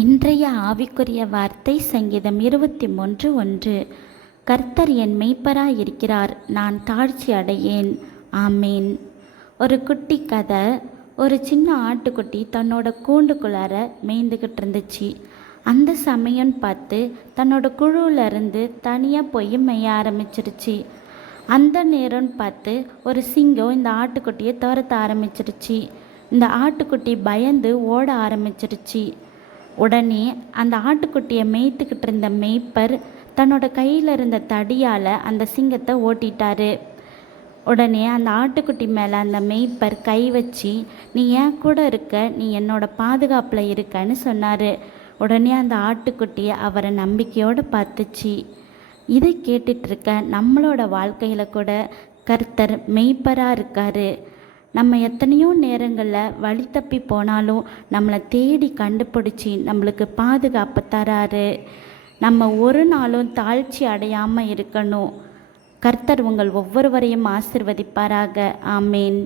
இன்றைய ஆவிக்குரிய வார்த்தை சங்கீதம் 23:1. கர்த்தர் என் மெய்ப்பராயிருக்கிறார், நான் தாழ்ச்சி அடையேன். ஆமேன். ஒரு குட்டி கதை. ஒரு சின்ன ஆட்டுக்குட்டி தன்னோட கூண்டுக்குள்ளார மேய்ந்துக்கிட்டு இருந்துச்சு. அந்த சமயம் பார்த்து தன்னோட குழுவிலேருந்து தனியாக போய் மேய ஆரம்பிச்சிருச்சு. அந்த நேரம்னு பார்த்து ஒரு சிங்கம் இந்த ஆட்டுக்குட்டியை துரத்த ஆரம்பிச்சிருச்சு. இந்த ஆட்டுக்குட்டி பயந்து ஓட ஆரம்பிச்சிருச்சு. உடனே அந்த ஆட்டுக்குட்டியை மேய்த்துக்கிட்டு இருந்த மேய்ப்பர் தன்னோட கையில் இருந்த தடியால் அந்த சிங்கத்தை ஓட்டிட்டாரு. உடனே அந்த ஆட்டுக்குட்டி மேலே அந்த மேய்ப்பர் கை வச்சு, நீ ஏன் கூட இருக்க, நீ என்னோட பாதுகாப்பில் இருக்கன்னு சொன்னார். உடனே அந்த ஆட்டுக்குட்டியை அவரை நம்பிக்கையோடு பார்த்துச்சு. இதை கேட்டுட்ருக்க நம்மளோட வாழ்க்கையில் கூட கர்த்தர் மெய்ப்பராக இருக்கார். நம்ம எத்தனையோ நேரங்களில் வழி தப்பி போனாலும் நம்மளை தேடி கண்டுபிடிச்சி நம்மளுக்கு பாதுகாப்பு தராரு. நம்ம ஒரு நாளும் தாழ்ச்சி அடையாமல் இருக்கணும். கர்த்தர் உங்கள் ஒவ்வொருவரையும் ஆசிர்வதிப்பாராக. ஆமேன்.